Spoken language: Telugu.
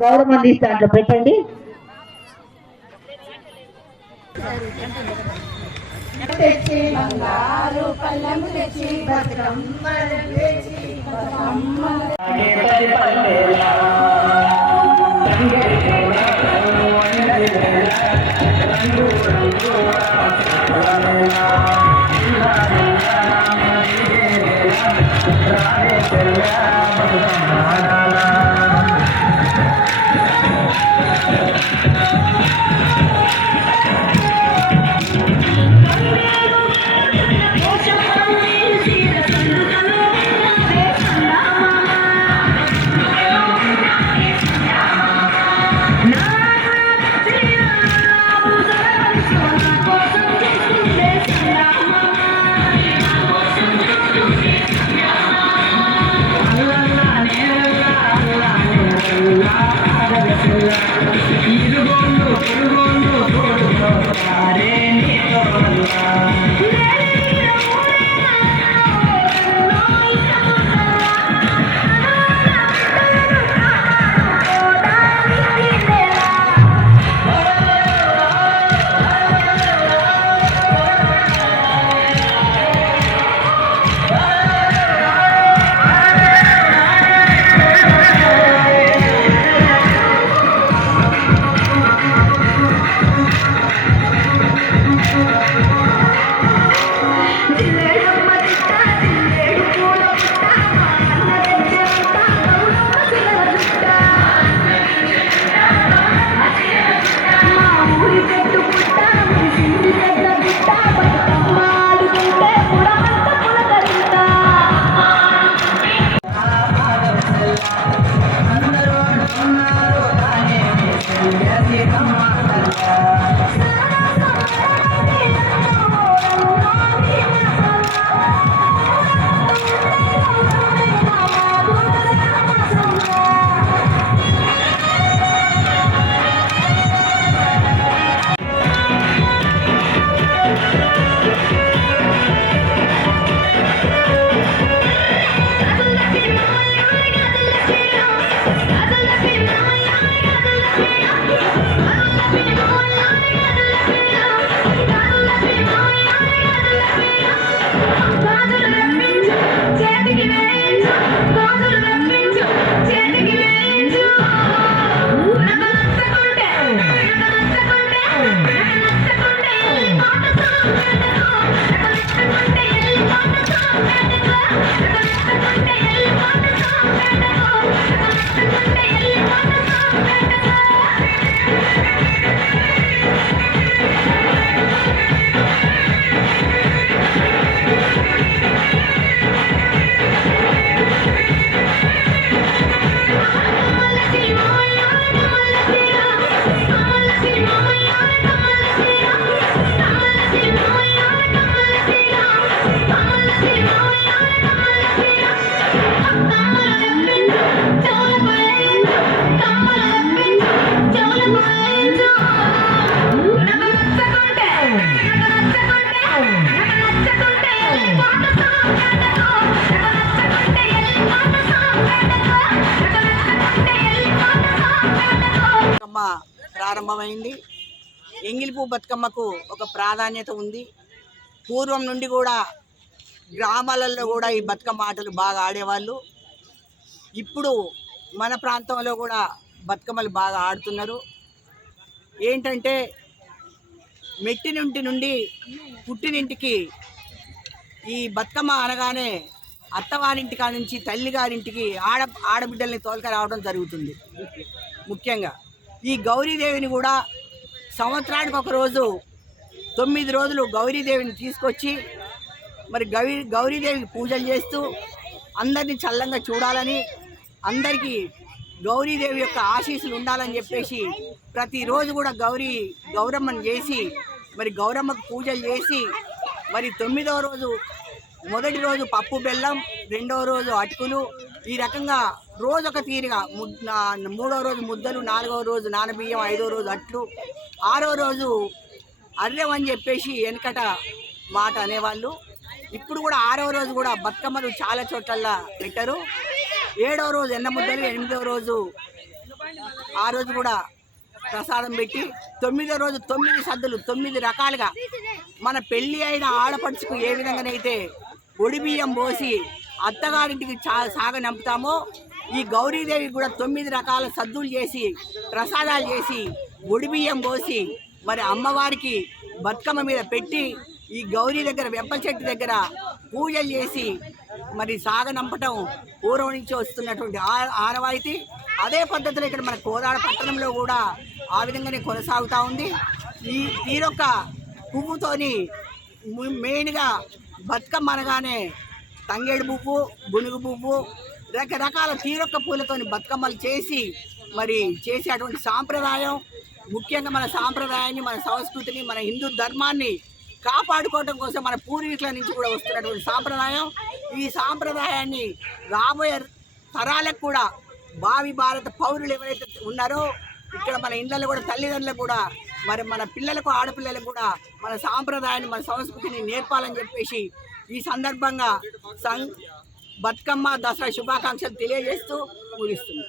గౌరవం దాంట్లో పెట్టండి. తెచ్చి బంగారు పళ్ళెము తెచ్చి బతుకమ్మలు తెచ్చి ప్రారంభమైంది. ఎంగిలిపూ బతుకమ్మకు ఒక ప్రాధాన్యత ఉంది. పూర్వం నుండి కూడా గ్రామాలలో కూడా ఈ బతుకమ్మ ఆటలు బాగా ఆడేవాళ్ళు. ఇప్పుడు మన ప్రాంతంలో కూడా బతుకమ్మలు బాగా ఆడుతున్నారు. ఏంటంటే మెట్టినింటి నుండి పుట్టినింటికి ఈ బతుకమ్మ అనగానే అత్తవారింటి కాడ నుంచి తల్లిగారింటికి ఆడబిడ్డల్ని తోలుక రావడం జరుగుతుంది. ముఖ్యంగా ఈ గౌరీదేవిని కూడా సంవత్సరానికి ఒక రోజు 9 రోజులు గౌరీదేవిని తీసుకొచ్చి మరి గౌరీదేవికి పూజలు చేస్తూ అందరినీ చల్లంగా చూడాలని, అందరికీ గౌరీదేవి యొక్క ఆశీస్సులు ఉండాలని చెప్పేసి ప్రతిరోజు కూడా గౌరమ్మను చేసి మరి గౌరమ్మకు పూజలు చేసి మరి 9వ రోజు మొదటి రోజు పప్పు బెల్లం, 2వ రోజు అటుకులు, ఈ రకంగా రోజొక తీరుగా 3వ రోజు ముద్దలు, 4వ రోజు నానబియ్యం, 5వ రోజు అట్లు, 6వ రోజు అర్రెం అని చెప్పేసి వెనకట మాట అనేవాళ్ళు. ఇప్పుడు కూడా 6వ రోజు కూడా బతుకమ్మలు చాలా చోట్లల్లో పెట్టారు. 7వ రోజు ఎన్న ముద్దలు, 8వ రోజు ఆ రోజు కూడా ప్రసాదం పెట్టి 9వ రోజు 9 సద్దులు 9 రకాలుగా మన పెళ్ళి అయిన ఆడపడుచుకు ఏ విధంగానైతే ఒడి బియ్యం పోసి అత్తగారింటికి సాగనంపుతామో ఈ గౌరీదేవి కూడా 9 రకాల సద్దులు చేసి ప్రసాదాలు చేసి ఒడి బియ్యం పోసి మరి అమ్మవారికి బతుకమ్మ మీద పెట్టి ఈ గౌరీ దగ్గర వెంప చెట్టు దగ్గర పూజలు చేసి మరి సాగనంపటం పూర్వం నుంచి వస్తున్నటువంటి ఆనవాయితీ. అదే పద్ధతిలో ఇక్కడ మన కోదాడ పట్టణంలో కూడా ఆ విధంగానే కొనసాగుతూ ఉంది. ఈ తీరొక్క పువ్వుతోని మెయిన్గా బతుకమ్మ అనగానే తంగేడు పువ్వు, గునుగు పువ్వు, రకరకాల తీరొక్క పూలతోని బతుకమ్మలు చేసి మరి చేసేటువంటి సాంప్రదాయం. ముఖ్యంగా మన సాంప్రదాయాన్ని, మన సంస్కృతిని, మన హిందూ ధర్మాన్ని కాపాడుకోవడం కోసం మన పూర్వీకుల నుంచి కూడా వస్తున్నటువంటి సాంప్రదాయం. ఈ సాంప్రదాయాన్ని రాబోయే తరాలకు కూడా భావి భారత పౌరులు ఎవరైతే ఉన్నారో ఇక్కడ మన ఇళ్ళల్లో కూడా తల్లిదండ్రులకు కూడా మరి మన పిల్లలకు, ఆడపిల్లలకు కూడా మన సాంప్రదాయాన్ని, మన సంస్కృతిని నేర్పాలని చెప్పేసి ఈ సందర్భంగా బతుకమ్మ దసరా శుభాకాంక్షలు తెలియజేస్తూ ముగిస్తుంది.